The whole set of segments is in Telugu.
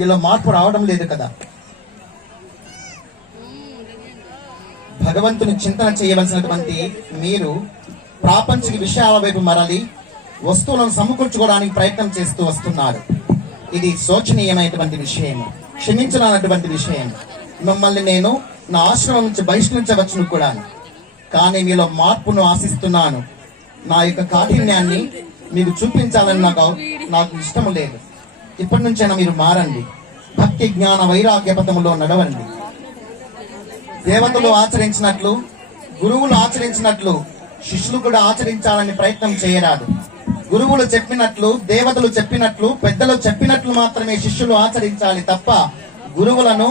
వీళ్ళ మార్పు రావడం లేదు కదా. భగవంతుని చింతన చేయవలసినటువంటి మీరు ప్రాపంచిక విషయాల వైపు మరలి వస్తువులను సమకూర్చుకోవడానికి ప్రయత్నం చేస్తూ వస్తున్నారు. ఇది శోచనీయమైనటువంటి విషయం, క్షమించనటువంటి విషయం. మిమ్మల్ని నేను నా ఆశ్రమం నుంచి బహిష్కరించవచ్చును కూడా, కానీ మీలో మార్పును ఆశిస్తున్నాను. నా యొక్క కాఠిన్యాన్ని మీకు చూపించాలని నాకు ఇష్టం లేదు. ఇప్పటి నుంచైనా మీరు మారండి. భక్తి జ్ఞాన వైరాగ్య పథములో నడవండి. దేవతలు ఆచరించినట్లు, గురువులు ఆచరించినట్లు శిష్యులు కూడా ఆచరించాలని ప్రయత్నం చేయరాదు. గురువులు చెప్పినట్లు, దేవతలు చెప్పినట్లు, పెద్దలు చెప్పినట్లు మాత్రమే శిష్యులు ఆచరించాలి తప్ప గురువులను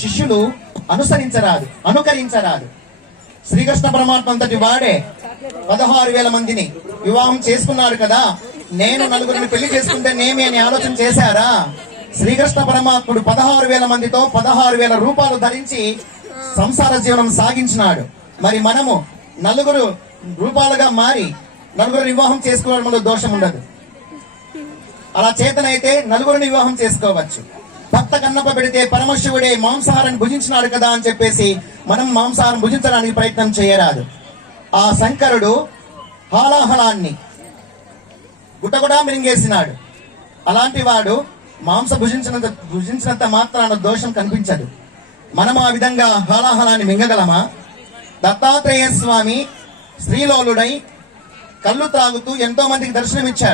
శిష్యులు అనుకరించరాదు. శ్రీకృష్ణ పరమాత్మ అంతటి వాడే 16,000 మందిని వివాహం చేసుకున్నాడు కదా. నేను 4 పెళ్లి చేసుకుంటే నేమి అని ఆలోచన చేశారా? శ్రీకృష్ణ పరమాత్ముడు 16,000 మందితో 16,000 రూపాయలు ధరించి సంసార జీవనం సాగించినాడు. మరి మనము 4 రూపాయలుగా మారి 4 వివాహం చేసుకోవడంలో దోషం ఉండదు. అలా చేతనైతే 4 వివాహం చేసుకోవచ్చు. భక్త కన్నప్ప పెడితే పరమశివుడే మాంసాహారాన్ని భుజించినాడు కదా అని చెప్పేసి మనం మాంసాహారం భుజించడానికి ప్రయత్నం చేయరాదు. ఆ శంకరుడు హాలాహలాన్ని గుట్టగుడా మింగేసినాడు. అలాంటి వాడు మాంస భుజించినంత మాత్రాన దోషం కనిపించదు. మనం ఆ విధంగా హాలాహలాన్ని మింగగలమా? దత్తాత్రేయ స్వామి స్త్రీలోలుడై కళ్ళు త్రాగుతూ ఎంతో మందికి దర్శనమిచ్చాడు.